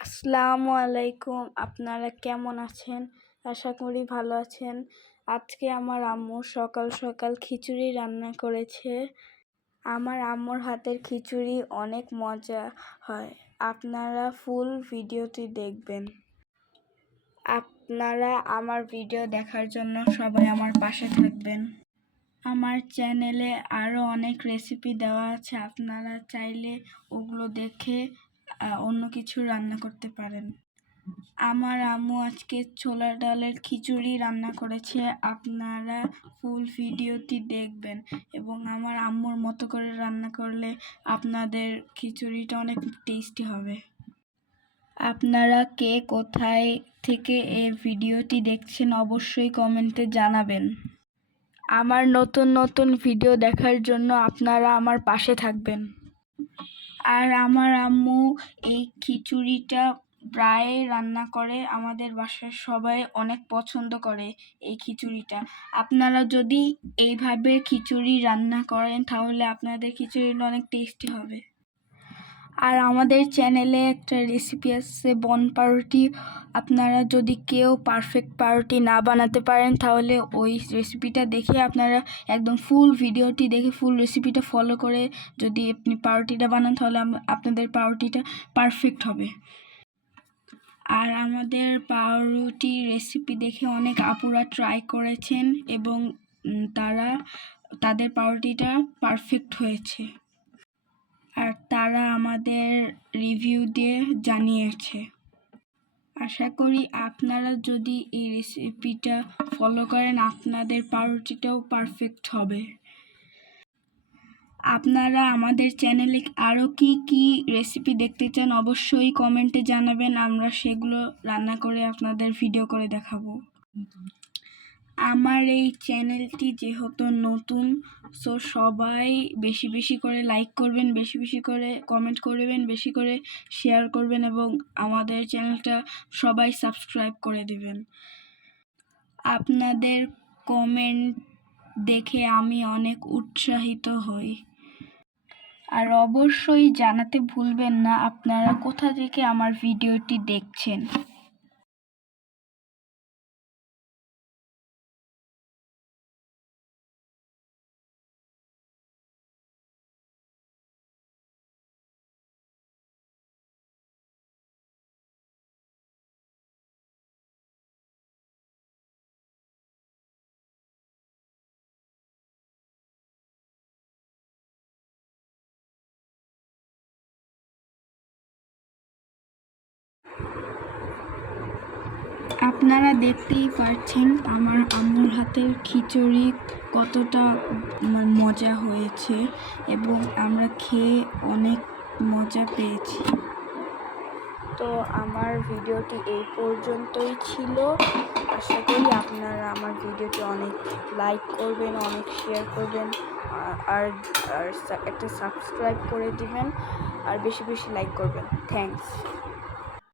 আসসালামু আলাইকুম। আপনারা কেমন আছেন? আশা করি ভালো আছেন। আজকে আমার আম্মু সকাল সকাল খিচুড়ি রান্না করেছে। আমার আম্মুর হাতের খিচুড়ি অনেক মজা হয়। আপনারা ফুল ভিডিওটি দেখবেন। আপনারা আমার ভিডিও দেখার জন্য সবাই আমার পাশে থাকবেন। আমার চ্যানেলে আরও অনেক রেসিপি দেওয়া আছে, আপনারা চাইলে ওগুলো দেখে অন্য কিছু রান্না করতে পারেন। আমার আম্মু আজকে ছোলার ডালের খিচুড়ি রান্না করেছে। আপনারা ফুল ভিডিওটি দেখবেন এবং আমার আম্মুর মতো করে রান্না করলে আপনাদের খিচুড়িটা অনেক টেস্টি হবে। আপনারা কে কোথায় থেকে এই ভিডিওটি দেখছেন অবশ্যই কমেন্টে জানাবেন। আমার নতুন নতুন ভিডিও দেখার জন্য আপনারা আমার পাশে থাকবেন। আর আমার আম্মু এই খিচুড়িটা প্রায় রান্না করে, আমাদের বাসার সবাই অনেক পছন্দ করে এই খিচুড়িটা। আপনারা যদি এইভাবে খিচুড়ি রান্না করেন তাহলে আপনাদের খিচুড়িটা অনেক টেস্টি হবে। আর আমাদের চ্যানেলে একটা রেসিপি আছে বন পাউরুটি। আপনারা যদি কেউ পারফেক্ট পাউরুটি না বানাতে পারেন তাহলে ওই রেসিপিটা দেখে আপনারা একদম ফুল ভিডিওটি দেখে ফুল রেসিপিটা ফলো করে যদি আপনি পাউরুটিটা বানান তাহলে আপনাদের পাউরুটিটা পারফেক্ট হবে। আর আমাদের পাউরুটি রেসিপি দেখে অনেক আপুরা ট্রাই করেছেন এবং তাদের পাউরুটিটা পারফেক্ট হয়েছে আর তারা আমাদের রিভিউ দিয়ে জানিয়েছে। আশা করি আপনারা যদি এই রেসিপিটা ফলো করেন আপনাদের পাউরুটিটাও পারফেক্ট হবে। আপনারা আমাদের চ্যানেলে আরও কি রেসিপি দেখতে চান অবশ্যই কমেন্টে জানাবেন, আমরা সেগুলো রান্না করে আপনাদের ভিডিও করে দেখাবো। আমার এই চ্যানেলটি যেহেতু নতুন, সো সবাই বেশি বেশি করে লাইক করবেন, বেশি বেশি করে কমেন্ট করবেন, বেশি করে শেয়ার করবেন এবং আমাদের চ্যানেলটা সবাই সাবস্ক্রাইব করে দিবেন। আপনাদের কমেন্ট দেখে আমি অনেক উৎসাহিত হই। আর অবশ্যই জানাতে ভুলবেন না আপনারা কোথা থেকে আমার ভিডিওটি দেখছেন। আপনারা দেখতেই পাচ্ছেন আমার আম্মুর হাতের খিচুড়ি কতটা মজা হয়েছে এবং আমরা খেয়ে অনেক মজা পেয়েছি। তো আমার ভিডিওটি এই পর্যন্তই ছিল। আশা করি আপনারা আমার ভিডিওটি অনেক লাইক করবেন, অনেক শেয়ার করবেন আর একটা সাবস্ক্রাইব করে দিবেন আর বেশি বেশি লাইক করবেন। থ্যাঙ্কস।